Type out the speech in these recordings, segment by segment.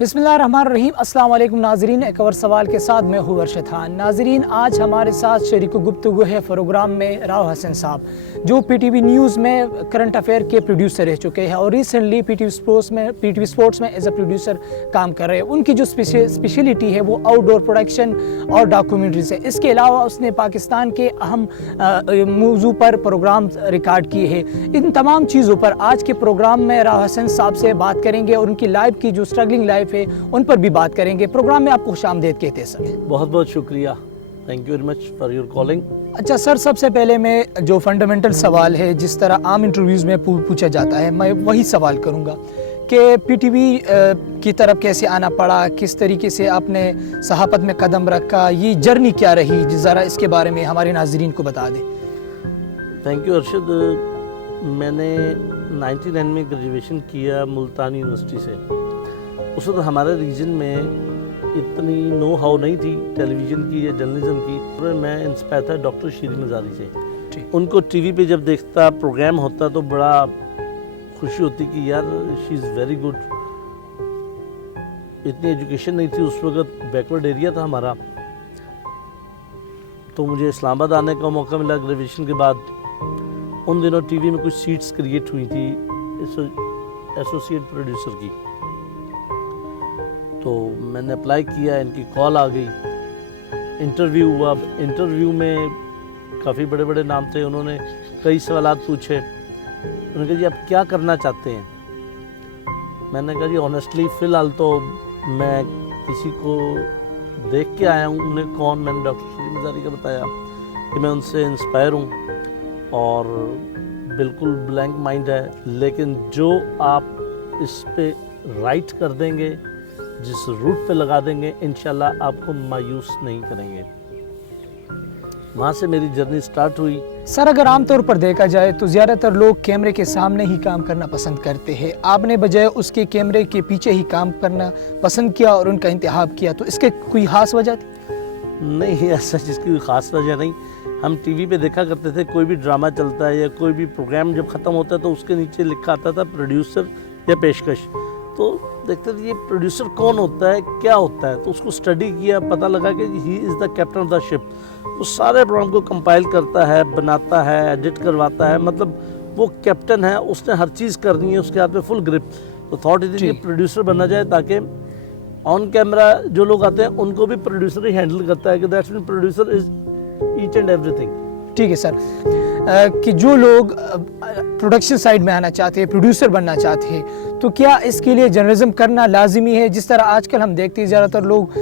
बिस्मिल्लाहिर्रहमानिर्रहीम। अस्सलाम वालेकुम नाजरीन, एक और सवाल के साथ मैं हूँ अरशद खान। नाजरीन, आज हमारे साथ शरीक गुफ्तगू है प्रोग्राम में राव हसन साहब, जो पीटीवी न्यूज़ में करंट अफेयर के प्रोड्यूसर रह चुके हैं और रिसेंटली पीटीवी स्पोर्ट्स में एज ए प्रोड्यूसर काम कर रहे हैं। उनकी जो स्पेशलिटी है वो आउटडोर प्रोडक्शन और डॉक्यूमेंट्रीज है। इसके अलावा उसने पाकिस्तान के अहम मौजू पर प्रोग्राम रिकॉर्ड किए हैं। इन तमाम चीज़ों पर आज के प्रोग्राम में राव हसन साहब से बात करेंगे और उनकी लाइफ की जो स्ट्रगलिंग लाइफ है उन पर भी बात करेंगे। प्रोग्राम में आपको खुशामदीद कहते हैं सर। बहुत बहुत शुक्रिया, thank you very much for your calling. अच्छा सर, सबसे पहले मैं जो फंडामेंटल सवाल है जिस तरह आम इंटरव्यूज़ में पूछा जाता है, मैं वही सवाल करूँगा कि पीटीवी की तरफ कैसे आना पड़ा, किस तरीके से आपने सहाफ़त में कदम रखा, ये जर्नी क्या रही, ज़रा इसके बारे में हमारे नाज़रीन को बता दें। Thank you Arshad. मैंने 99 में ग्रेजुएशन किया मुल्तान यूनिवर्सिटी से। उस वक्त हमारे रीजन में इतनी नो हाउ नहीं थी टेलीविज़न की या जर्नलिज्म की। और मैं इंस्पायर था डॉक्टर शीरी मज़ारी से। उनको टीवी पे जब देखता, प्रोग्राम होता तो बड़ा खुशी होती कि यार शी इज़ वेरी गुड। इतनी एजुकेशन नहीं थी उस वक्त, बैकवर्ड एरिया था हमारा। तो मुझे इस्लामाबाद आने का मौका मिला ग्रेजुएशन के बाद। उन दिनों टीवी में कुछ सीट्स क्रिएट हुई थी एसोसिएट प्रोड्यूसर की, तो मैंने अप्लाई किया, इनकी कॉल आ गई, इंटरव्यू हुआ। इंटरव्यू में काफ़ी बड़े बड़े नाम थे, उन्होंने कई सवालात पूछे। उन्होंने कहा जी आप क्या करना चाहते हैं। मैंने कहा जी ऑनेस्टली फ़िलहाल तो मैं किसी को देख के आया हूँ। उन्हें कौन, मैंने डॉक्टर शीरी मज़ारी का बताया कि मैं उनसे इंस्पायर हूँ और बिल्कुल ब्लैंक माइंड है, लेकिन जो आप इस पे राइट कर देंगे, जिस रूट पे लगा देंगे, इंशाल्लाह आपको मायूस नहीं करेंगे। वहाँ से मेरी जर्नी स्टार्ट हुई। सर, अगर आमतौर पर देखा जाए तो ज़्यादातर लोग कैमरे के सामने ही काम करना पसंद करते हैं। आपने बजाय उसके कैमरे के पीछे ही काम करना पसंद किया और उनका इंतखाब किया, तो इसके कोई ख़ास वजह थी? नहीं, ऐसा चीज़ की कोई ख़ास वजह नहीं। हम टीवी पे देखा करते थे, कोई भी ड्रामा चलता है या कोई भी प्रोग्राम जब ख़त्म होता है तो उसके नीचे लिखा आता था प्रोड्यूसर या पेशकश। तो देखते थे ये प्रोड्यूसर कौन होता है, क्या होता है। तो उसको स्टडी किया, पता लगा कि he is the captain of the ship. वो सारे प्रोग्राम को कंपाइल करता है, बनाता है, एडिट करवाता है, मतलब वो कैप्टन है, उसने हर चीज़ करनी है, उसके हाथ में फुल ग्रिप। तो थॉट इज कि प्रोड्यूसर बनना जाए ताकि ऑन कैमरा जो लोग आते हैं उनको भी प्रोड्यूसर ही हैंडल करता है कि that's mean producer is each and everything. ठीक है सर, कि जो लोग प्रोडक्शन साइड में आना चाहते हैं, प्रोड्यूसर बनना चाहते हैं, तो क्या इसके लिए जर्नलिज्म करना लाजिमी है? जिस तरह आजकल हम देखते हैं ज़्यादातर लोग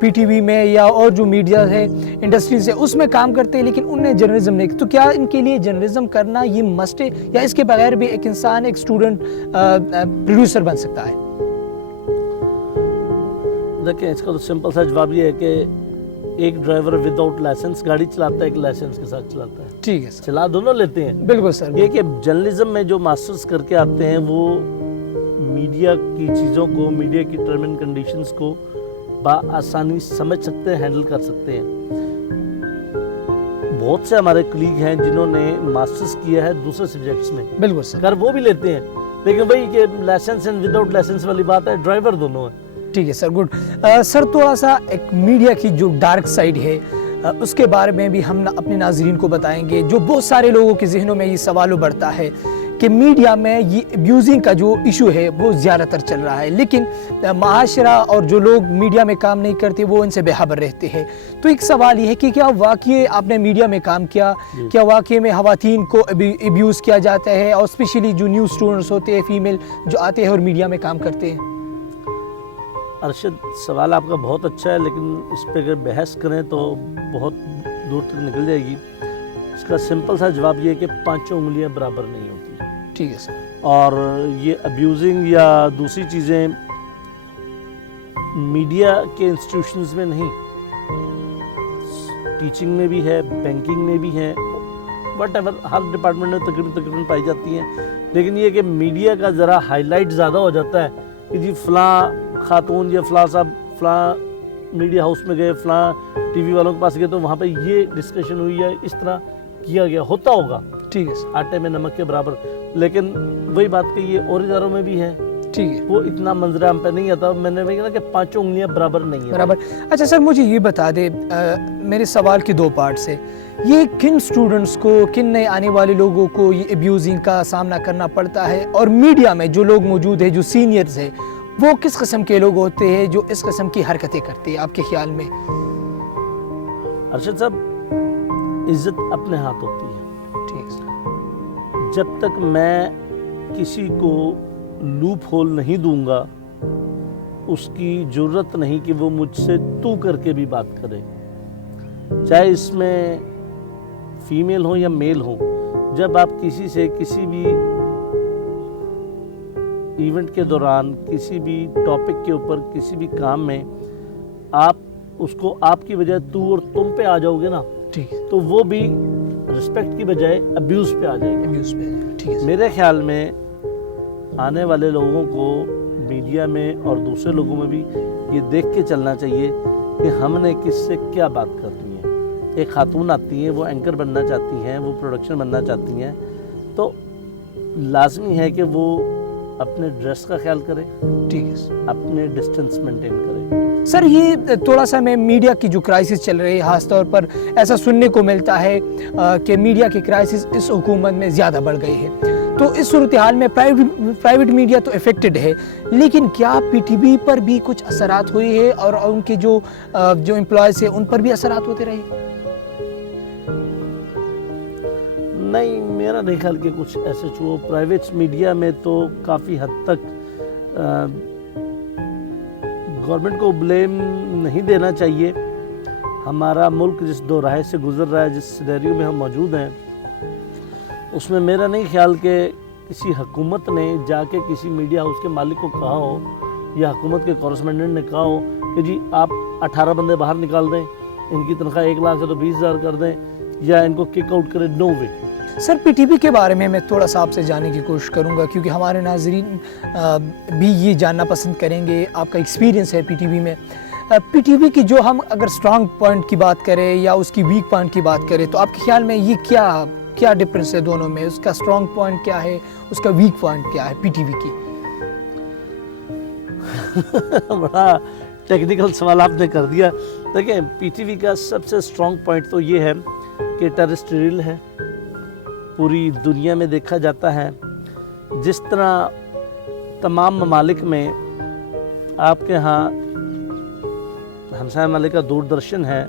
पीटीवी में या और जो मीडिया है, इंडस्ट्रीज है, उसमें काम करते हैं लेकिन उनने जर्नलिज्म नहीं। तो क्या इनके लिए जर्नलिज्म करना ये मस्ट है या इसके बगैर भी एक इंसान, एक स्टूडेंट प्रोड्यूसर बन सकता है? देखिए, इसका तो सिंपल सा जवाब ये है कि एक ड्राइवर विदाउट लाइसेंस गाड़ी चलाता है, एक लाइसेंस के साथ चलाता है। ठीक है सर, चला दोनों लेते हैं। बिल्कुल सर। ये कि जर्नलिज्म में जो मास्टर्स करके आते हैं वो मीडिया की चीज़ों को, मीडिया की टर्म एंड कंडीशंस को आसानी समझ सकते हैं, हैंडल कर सकते हैं। बहुत से हमारे कलीग हैं जिन्होंने मास्टर्स किया है दूसरे सब्जेक्ट्स में, बिल्कुल सर, कर वो भी लेते हैं, लेकिन वही कि लाइसेंस एंड विदाउट लाइसेंस वाली बात है, ड्राइवर दोनों है। ठीक है सर, गुड। सर, थोड़ा सा एक मीडिया की जो डार्क साइड है उसके बारे में भी हम अपने नाजरीन को बताएंगे। जो बहुत सारे लोगों के जहनों में ये सवाल बढ़ता है कि मीडिया में ये अब्यूजिंग का जो इशू है वो ज़्यादातर चल रहा है, लेकिन माशरा और जो लोग मीडिया में काम नहीं करते वो इनसे बेखबर रहते हैं। तो एक सवाल ये है कि क्या वाकई आपने मीडिया में काम किया, क्या वाकई में ख़वातीन को अब्यूज़ किया जाता है, और स्पेशली जो न्यूज़ स्टूडेंट्स होते हैं, फीमेल जो आते हैं और मीडिया में काम करते हैं? अर्शद, सवाल आपका बहुत अच्छा है, लेकिन इस पर अगर बहस करें तो बहुत दूर तक निकल जाएगी। इसका सिंपल सा जवाब ये है कि पांचों उंगलियां बराबर नहीं होती। ठीक है सर। और ये अब्यूजिंग या दूसरी चीज़ें मीडिया के इंस्टीट्यूशंस में नहीं, टीचिंग में भी है, बैंकिंग में भी है, व्हाटएवर, हर डिपार्टमेंट में तकरीबन पाई जाती हैं। लेकिन ये कि मीडिया का ज़रा हाईलाइट ज़्यादा हो जाता है कि जी फ़लाँ खातून या फ़लाँ साहब फ़लाँ मीडिया हाउस में गए, फ़लाँ टीवी वालों के पास गए तो वहाँ पे ये डिस्कशन हुई है, इस तरह किया गया, होता होगा। ठीक है सर, आटे में नमक के बराबर। लेकिन वही बात कि ये और इदारों में भी है, ठीक है, वो इतना मंजर आम पे नहीं आता. मैंने वही कहा कि पांचों उंगलियां बराबर नहीं है. बराबर. अच्छा सर, मुझे ये बता दे, मेरे सवाल के दो पार्ट से, ये किन स्टूडेंट्स को, किन नए आने वाले लोगों को ये एब्यूजिंग का सामना करना पड़ता है, और मीडिया में जो लोग मौजूद हैं, जो सीनियर्स हैं, वो किस किस्म के लोग होते हैं जो इस किस्म की हरकतें करते हैं आपके ख्याल में? अरशद साहब, इज्जत अपने हाथ होती है. ठीक है. जब तक मैं किसी को लूप होल नहीं दूंगा, उसकी जरूरत नहीं कि वो मुझसे तू करके भी बात करे, चाहे इसमें फीमेल हो या मेल हो. जब आप किसी से किसी भी इवेंट के दौरान, किसी भी टॉपिक के ऊपर, किसी भी काम में आप उसको आपकी बजाय तू और तुम पे आ जाओगे ना, ठीक है, तो वो भी रिस्पेक्ट की बजाय अब्यूज पे आ जाएगा. एब्यूज पे. ठीक है. मेरे ख्याल में आने वाले लोगों को मीडिया में और दूसरे लोगों में भी ये देख के चलना चाहिए कि हमने किससे क्या बात करनी है. एक खातून आती हैं, वो एंकर बनना चाहती हैं, वो प्रोडक्शन बनना चाहती हैं, तो लाजमी है कि वो अपने ड्रेस का ख्याल करें, ठीक है. अपने डिस्टेंस मेंटेन करें. सर, ये थोड़ा सा मैं मीडिया की जो क्राइसिस चल रही है, खास तौर पर ऐसा सुनने को मिलता है कि मीडिया की क्राइसिस इस हुकूमत में ज़्यादा बढ़ गई है. तो इस सूरत हाल में प्राइवेट मीडिया तो इफेक्टेड है, लेकिन क्या पीटीवी पर भी कुछ असरात हुए हैं और उनके जो एम्प्लॉयज़ हैं उन पर भी असरात होते रहे? नहीं, मेरा नहीं ख्याल कि कुछ ऐसे छुओ. प्राइवेट मीडिया में तो काफ़ी हद तक गवर्नमेंट को ब्लेम नहीं देना चाहिए. हमारा मुल्क जिस दोराहे से गुजर रहा है, जिस सिनेरियो में हम मौजूद हैं, उसमें मेरा नहीं ख्याल कि किसी हुकूमत ने जाके किसी मीडिया हाउस के मालिक को कहा हो या हुकूमत के कॉरेस्पोंडेंट ने कहा हो कि जी आप 18 बंदे बाहर निकाल दें, इनकी तनख्वाह 1 लाख है तो 20,000 कर दें, या इनको किक आउट करें. नो वे. सर, पीटीवी के बारे में मैं थोड़ा सा आपसे जानने की कोशिश करूंगा, क्योंकि हमारे नाज़रीन भी ये जानना पसंद करेंगे. आपका एक्सपीरियंस है पीटीवी में. पीटीवी की जो हम अगर स्ट्रांग पॉइंट की बात करें या उसकी वीक पॉइंट की बात करें, तो आपके ख्याल में ये क्या डिफरेंस है दोनों में? उसका स्ट्रांग पॉइंट क्या है, उसका वीक पॉइंट क्या है पीटीवी की? बड़ा टेक्निकल सवाल आपने कर दिया. देखिए, पीटीवी का सबसे स्ट्रांग पॉइंट तो ये है कि टेरेस्ट्रियल है, पूरी दुनिया में देखा जाता है. जिस तरह तमाम ममालिक में आपके यहाँ हमसाया ममालिक का दूरदर्शन है,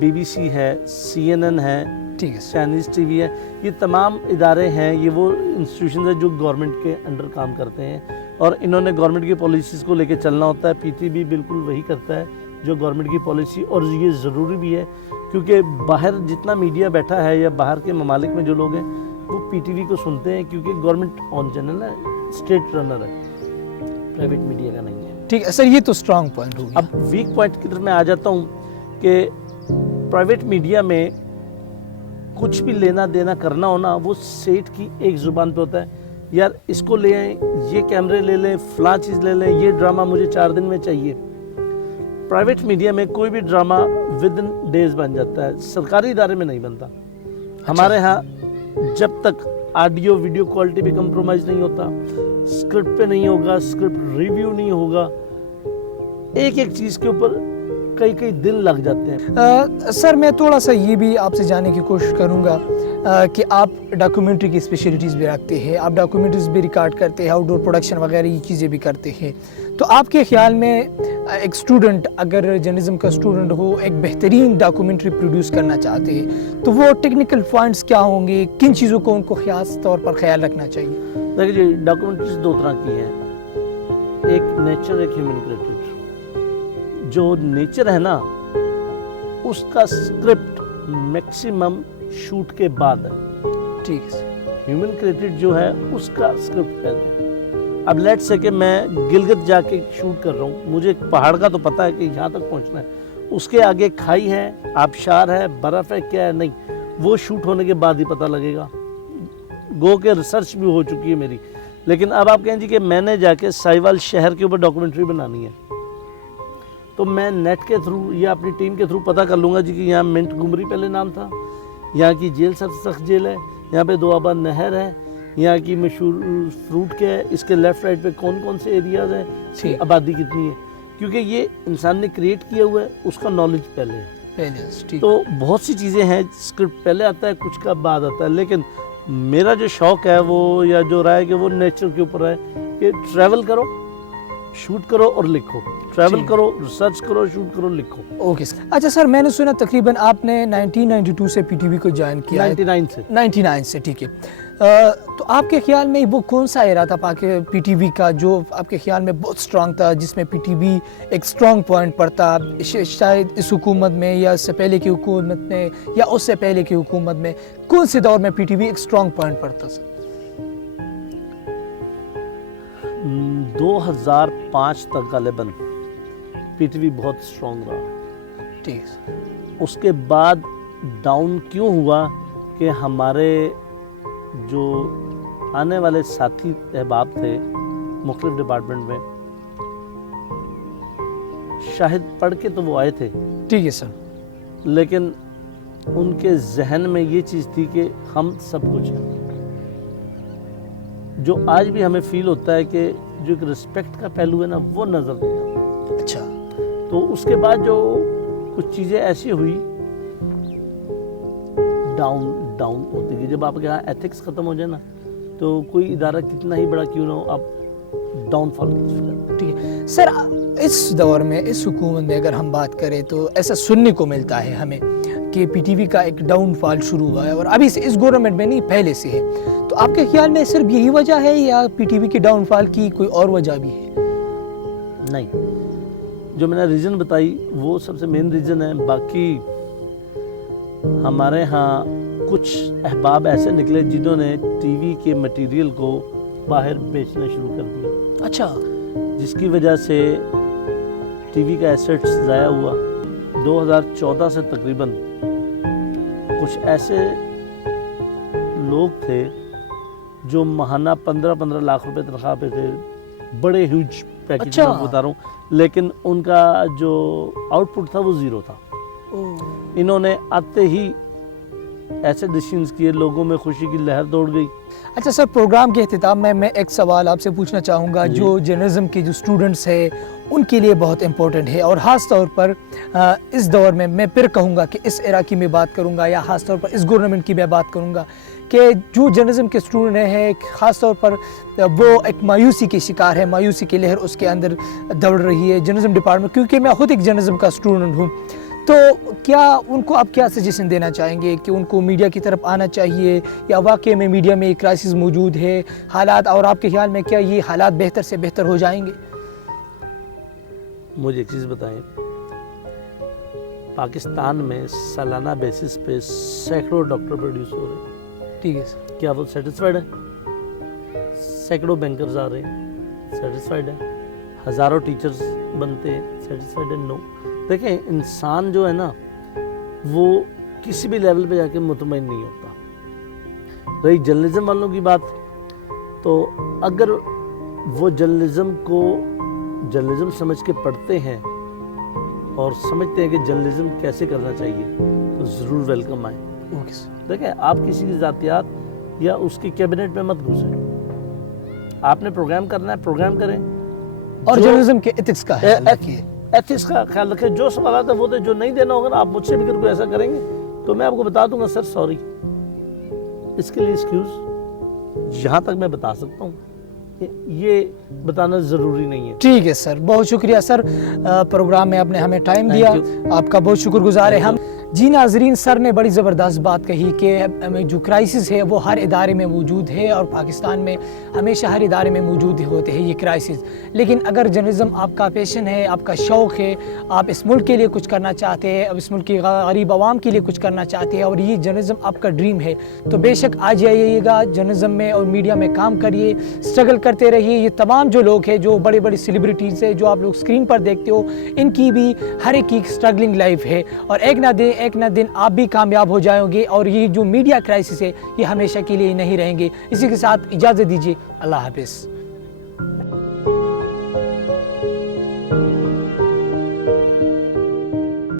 बीबीसी है, CNN है, ठीक है. चाइनीज़ टीवी है, ये तमाम इदारे हैं, ये वो इंस्टीट्यूशन है जो गवर्नमेंट के अंडर काम करते हैं और इन्होंने गवर्नमेंट की पॉलिसीज़ को लेके चलना होता है. पीटीवी बिल्कुल वही करता है जो गवर्नमेंट की पॉलिसी, और ये ज़रूरी भी है क्योंकि बाहर जितना मीडिया बैठा है या बाहर के ममालिक में जो लोग हैं वो पीटीवी को सुनते हैं, क्योंकि गवर्नमेंट ऑन चैनल है, स्टेट रनर है, प्राइवेट मीडिया का नहीं है. ठीक है सर, ये तो स्ट्रांग पॉइंट हो गया. अब वीक पॉइंट की तरफ मैं आ जाता हूँ कि प्राइवेट मीडिया में कुछ भी लेना देना करना हो ना, वो सेठ की एक ज़ुबान पे होता है. यार इसको ले आएँ, ये कैमरे ले लें, फलां चीज़ ले लें, ये ड्रामा मुझे 4 दिन में चाहिए. प्राइवेट मीडिया में कोई भी ड्रामा विद इन डेज बन जाता है, सरकारी इदारे में नहीं बनता. हमारे यहाँ जब तक ऑडियो वीडियो क्वालिटी भी कंप्रोमाइज़ नहीं होता, स्क्रिप्ट पे नहीं होगा, स्क्रिप्ट रिव्यू नहीं होगा, एक एक चीज़ के ऊपर कई दिन लग जाते हैं. सर, मैं थोड़ा सा ये भी आपसे जानने की कोशिश करूँगा कि आप डॉक्यूमेंट्री की स्पेशलिटीज़ भी रखते हैं, आप डॉक्यूमेंट्रीज भी रिकॉर्ड करते हैं, आउटडोर प्रोडक्शन वगैरह ये चीज़ें भी करते हैं. तो आपके ख्याल में एक स्टूडेंट, अगर जर्नलिज्म का स्टूडेंट हो, एक बेहतरीन डॉक्यूमेंट्री प्रोड्यूस करना चाहते हैं, तो वो टेक्निकल पॉइंट्स क्या होंगे, किन चीज़ों को उनको खास तौर पर ख्याल रखना चाहिए? देखिए, डॉक्यूमेंट्रीज 2 तरह की हैं, एक नेचर, एक ह्यूमन क्रिएटेड. जो नेचर है ना, उसका स्क्रिप्ट मैक्सिमम शूट के बाद है. ठीक है. ह्यूमन क्रिएटेड जो है उसका स्क्रिप्ट पहले है. अब लेट से कि मैं गिलगित जाके शूट कर रहा हूँ, मुझे एक पहाड़ का तो पता है कि यहाँ तक पहुँचना है, उसके आगे खाई है, आबशार है, बर्फ़ है, क्या है, नहीं, वो शूट होने के बाद ही पता लगेगा. गो के रिसर्च भी हो चुकी है मेरी. लेकिन अब आप कहें जी कि मैंने जाके साहिवाल शहर के ऊपर डॉक्यूमेंट्री बनानी है, तो मैं नेट के थ्रू या अपनी टीम के थ्रू पता कर लूँगा जी कि यहाँ मिंट गुमरी पहले नाम था, यहाँ की जेल सबसे सख्त जेल है, यहाँ पे दोआबा नहर है, यहाँ की मशहूर फ्रूट क्या है, इसके लेफ्ट राइट पे कौन कौन से एरियाज हैं, इसकी आबादी कितनी है, क्योंकि ये इंसान ने क्रिएट किया हुआ है, उसका नॉलेज पहले है। तो बहुत सी चीज़ें हैं, स्क्रिप्ट पहले आता है, कुछ का बाद आता है, लेकिन मेरा जो शौक़ है वो, या जो राय है कि वो नेचर के ऊपर है कि ट्रैवल करो, शूट करो और लिखो, ट्रैवल करो, रिसर्च करो, शूट करो, लिखो। Okay sir. अच्छा सर, मैंने सुना तकरीबन आपने 1992 से पीटीवी को ज्वाइन किया है। 99 से, ठीक है। तो आपके ख्याल में वो कौन सा एरा था पीटीवी का जो आपके ख्याल में बहुत स्ट्रांग था, जिसमें पीटीवी एक स्ट्रांग पॉइंट पर था, शायद इस हुकूमत में या इससे पहले की हुकूमत में या उससे पहले की हुकूमत में, कौन से दौर में पीटीवी एक स्ट्रांग पॉइंट पर था सर? 2005 तक गालिबन पीटीवी बहुत स्ट्रांग रहा। ठीक है। उसके बाद डाउन क्यों हुआ कि हमारे जो आने वाले साथी अहबाब थे मुख्तलिफ डिपार्टमेंट में, शायद पढ़ के तो वो आए थे, ठीक है सर, लेकिन उनके जहन में ये चीज़ थी कि हम सब कुछ हैं, जो आज भी हमें फील होता है कि जो एक रिस्पेक्ट का पहलू है ना, वो नज़र नहीं आता। अच्छा। तो उसके बाद जो कुछ चीज़ें ऐसी हुई, डाउन होती गई। जब आपके यहाँ एथिक्स ख़त्म हो जाए ना, तो कोई इदारा कितना ही बड़ा क्यों ना हो, आप डाउनफॉल की। ठीक है सर, इस दौर में, इस हुकूमत में अगर हम बात करें तो ऐसा सुनने को मिलता है हमें कि पीटीवी का एक डाउनफॉल शुरू हुआ है, और अभी से इस गवर्नमेंट में नहीं, पहले से है। तो आपके ख्याल में सिर्फ यही वजह है या पीटीवी के डाउनफॉल की कोई और वजह भी है? नहीं, जो मैंने रीज़न बताई वो सबसे मेन रीज़न है। बाकी हमारे यहाँ कुछ अहबाब ऐसे निकले जिन्होंने टीवी के मटेरियल को बाहर बेचना शुरू कर दिया। अच्छा। जिसकी वजह से टीवी का एसेट्स ज़ाया हुआ। 2014 से तकरीबन कुछ ऐसे लोग थे जो माहाना 15-15 लाख रुपए तनख्वाह पे थे, बड़े ह्यूज पैकेज। अच्छा। मैं बता रहा हूँ, लेकिन उनका जो आउटपुट था वो ज़ीरो था। इन्होंने आते ही ऐसे डिसीजंस किए, लोगों में खुशी की लहर दौड़ गई। अच्छा सर, प्रोग्राम के अख्तिताम में मैं एक सवाल आपसे पूछना चाहूँगा जो जर्नलिज्म के जो स्टूडेंट्स हैं उनके लिए बहुत इम्पोर्टेंट है, और ख़ास तौर पर इस दौर में मैं फिर कहूँगा कि इस एरा की मैं बात करूँगा, या ख़ास तौर पर इस गवर्नमेंट की मैं बात करूँगा कि जो जर्नलिज्म के स्टूडेंट हैं, ख़ास तौर पर वो एक मायूसी के शिकार है, मायूसी की लहर उसके अंदर दौड़ रही है जर्नलिज्म डिपार्टमेंट, क्योंकि मैं खुद एक जर्नलिज्म का स्टूडेंट हूँ। तो क्या उनको आप क्या सजेशन देना चाहेंगे कि उनको मीडिया की तरफ आना चाहिए, या वाकई में मीडिया में एक क्राइसिस मौजूद है हालात, और आपके ख्याल में क्या ये हालात बेहतर से बेहतर हो जाएंगे? मुझे एक चीज़ बताएं, पाकिस्तान में सालाना बेसिस पे सैकड़ों डॉक्टर प्रोड्यूस हो रहे हैं। ठीक है सर। क्या वो सेटिस्फाइड है? सैकड़ों बैंकर्स आ रहे हैं, सेटिस्फाइड है? हज़ारों टीचर्स बनते हैं, सेटिस्फाइड है? नो। देखें, इंसान जो है ना, वो किसी भी लेवल पे जाके मुतमईन नहीं होता। रही जर्नलिज्म वालों की बात, तो अगर वो जर्नलिज्म को जर्नलिज्म समझ के पढ़ते हैं और समझते हैं कि जर्नलिज्म कैसे करना चाहिए, तो ज़रूर वेलकम आए। Okay sir. देखें, आप किसी की ज़ातियात या उसकी कैबिनेट में मत घुसें। आपने प्रोग्राम करना है, प्रोग्राम करें, और जर्नलिज्म के एथिक्स का ख्याल रखिए, एथिक्स का ख्याल रखें। जो सवाल है वो तो, जो नहीं देना होगा ना, आप मुझसे भी कोई ऐसा करेंगे तो मैं आपको बता दूंगा, सर सॉरी, इसके लिए एक्सक्यूज़। जहाँ तक मैं बता सकता हूँ, ये बताना ज़रूरी नहीं है। ठीक है सर, बहुत शुक्रिया सर, प्रोग्राम में आपने हमें टाइम दिया, आपका बहुत शुक्रगुजार है हम। जी नाजरीन, सर ने बड़ी ज़बरदस्त बात कही कि जो क्राइसिस है वो हर इदारे में मौजूद है, और पाकिस्तान में हमेशा हर इदारे में मौजूद होते हैं ये क्राइसिस। लेकिन अगर जर्नलिज्म आपका पैशन है, आपका शौक़ है, आप इस मुल्क के लिए कुछ करना चाहते हैं, अब इस मुल्क की गरीब आवाम के लिए कुछ करना चाहते हैं, और ये जर्नलिज्म आपका ड्रीम है, तो बेशक आ जाइएगा जर्नलिज्म में और मीडिया में काम करिए, स्ट्रगल करते रहिए। ये तमाम जो लोग हैं, जो बड़े बड़े सेलिब्रिटीज़ हैं, जो आप लोग स्क्रीन पर देखते हो, इनकी भी हर एक की स्ट्रगलिंग लाइफ है, और एक ना दिन आप भी कामयाब हो जाओगे, और ये जो मीडिया क्राइसिस है ये हमेशा के लिए नहीं रहेंगे। इसी के साथ इजाज़त दीजिए, अल्लाह हाफ़िज़।